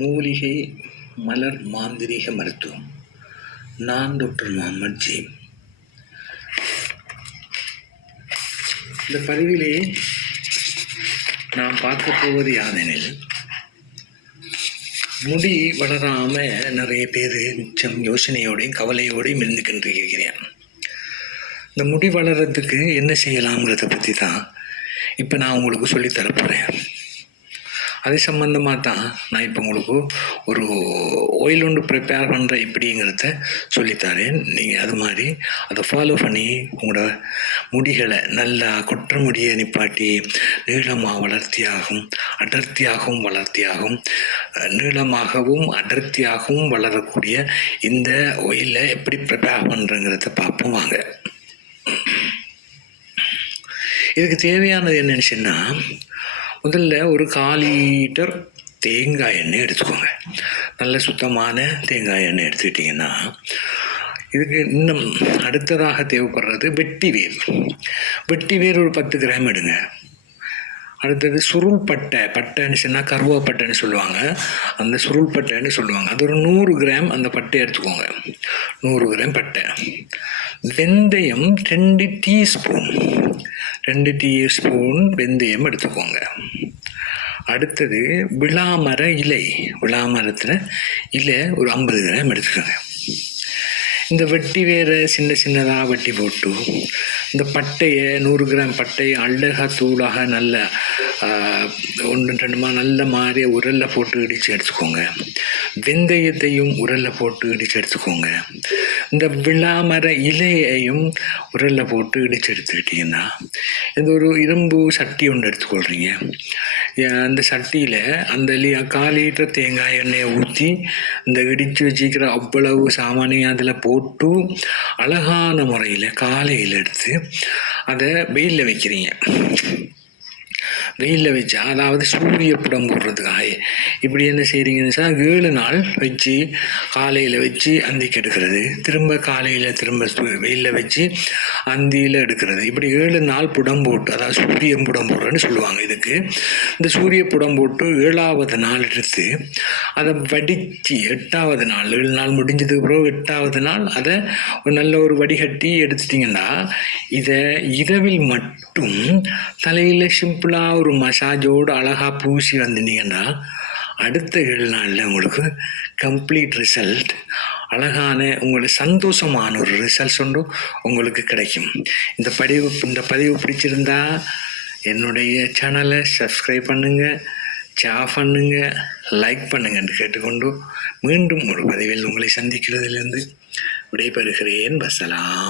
மூலிகை மலர் மாந்திரீக மருத்துவம். நான் டாக்டர் முகமது ஜெயம். இந்த பதிவிலே நாம் பார்க்க போவது யாதெனில், முடி வளராமல் நிறைய பேர் மிச்சம் யோசனையோடையும் கவலையோடையும் இருந்துக்கின்றிருக்கிறேன். இந்த முடி வளர்கிறதுக்கு என்ன செய்யலாம்ங்கிறத பற்றி தான் இப்போ நான் உங்களுக்கு சொல்லித்தரப்போகிறேன். அது சம்மந்தமாக தான் நான் இப்போ உங்களுக்கு ஒரு ஆயில் ஒன்று ப்ரிப்பேர் பண்ணுற எப்படிங்கிறத சொல்லித்தரேன். நீங்கள் அது மாதிரி அதை ஃபாலோ பண்ணி உங்களோட முடிகளை நல்லா கொற்ற முடியை நிப்பாட்டி நீளமாக வளர்த்தியாகவும் அடர்த்தியாகவும் நீளமாகவும் அடர்த்தியாகவும் வளரக்கூடிய இந்த ஆயிலை எப்படி ப்ரிப்பேர் பண்ணுறங்கிறத பார்ப்போம் வாங்க. இதுக்கு தேவையானது என்னன்னு சொன்னால், முதல்ல ஒரு 1/4 லிட்டர் தேங்காய் எண்ணெய் எடுத்துக்கோங்க. நல்ல சுத்தமான தேங்காய் எண்ணெய் எடுத்துக்கிட்டிங்கன்னா, இதுக்கு இன்னும் அடுத்ததாக தேவைப்படுறது வெட்டி வேர் ஒரு 10 கிராம் எடுங்க. அடுத்தது சுருள் பட்டைன்னு சொன்னால் கருவாப்பட்டைன்னு சொல்லுவாங்க, அந்த சுருள் பட்டைன்னு சொல்லுவாங்க. அது ஒரு 100 கிராம் அந்த பட்டை எடுத்துக்கோங்க. 100 கிராம் பட்டை. வெந்தயம் 2 டீஸ்பூன் வெந்தயம் எடுத்துக்கோங்க. அடுத்தது விளாமரத்தில் இலை ஒரு 50 கிராம் எடுத்துக்கோங்க. இந்த வெட்டி வேரை சின்னதாக வெட்டி போட்டு இந்த பட்டையை 100 கிராம் பட்டையை அழகாக தூளாக நல்ல 1-2 நல்ல மாதிரி உரலில் போட்டு இடித்து எடுத்துக்கோங்க. வெந்தயத்தையும் உரலில் போட்டு இடித்து எடுத்துக்கோங்க. இந்த விளாமர இலையையும் உரலில் போட்டு இடித்து எடுத்துக்கிட்டிங்கன்னா, இந்த ஒரு இரும்பு சட்டி ஒன்று எடுத்துக்கொள்கிறீங்க. அந்த சட்டியில் அந்த 1/4 லிட்டர் தேங்காய் எண்ணெயை ஊற்றி இந்த இடித்து வச்சுக்கிற அவ்வளவு சாமானியம் அதில் போட்டு அழகான முறையில் காலையில் எடுத்து அதை வெயிலில் வைக்கிறீங்க. வெயிலில் வச்சா, அதாவது சூரிய புடம் போடுறதுக்காக இப்படி என்ன செய்கிறீங்கன்னு சொன்னால், 7 நாள் வச்சு காலையில் வச்சு அந்திக்கு எடுக்கிறது, திரும்ப காலையில் திரும்ப வெயிலில் வச்சு அந்தியில் எடுக்கிறது. இப்படி 7 நாள் புடம் போட்டு, அதாவது சூரியன் புடம் போடுறேன்னு சொல்லுவாங்க இதுக்கு. இந்த சூரிய புடம் போட்டு 7ஆவது நாள் எடுத்து அதை வடித்து 8ஆவது நாள், 7 நாள் முடிஞ்சதுக்கு பிறகு 8ஆவது நாள் அதை நல்ல ஒரு வடிகட்டி எடுத்துட்டிங்கன்னா, இதை இரவில் மட்டும் தலையில் சிம்பிளாக ஒரு மசாஜோடு அழகாக பூசி வந்திருந்தீங்கன்னா, அடுத்த 7 நாளில் உங்களுக்கு கம்ப்ளீட் ரிசல்ட், அழகான உங்களுக்கு சந்தோஷமான ஒரு ரிசல்ட்ஸ் ஒன்று உங்களுக்கு கிடைக்கும். இந்த பதிவு பிடிச்சிருந்தா என்னுடைய சேனலை சப்ஸ்கிரைப் பண்ணுங்கள், ஷேர் பண்ணுங்கள், லைக் பண்ணுங்கன்னு கேட்டுக்கொண்டு மீண்டும் ஒரு பதிவில் உங்களை சந்திக்கிறதிலிருந்து விடைபெறுகிறேன். வசலாம்.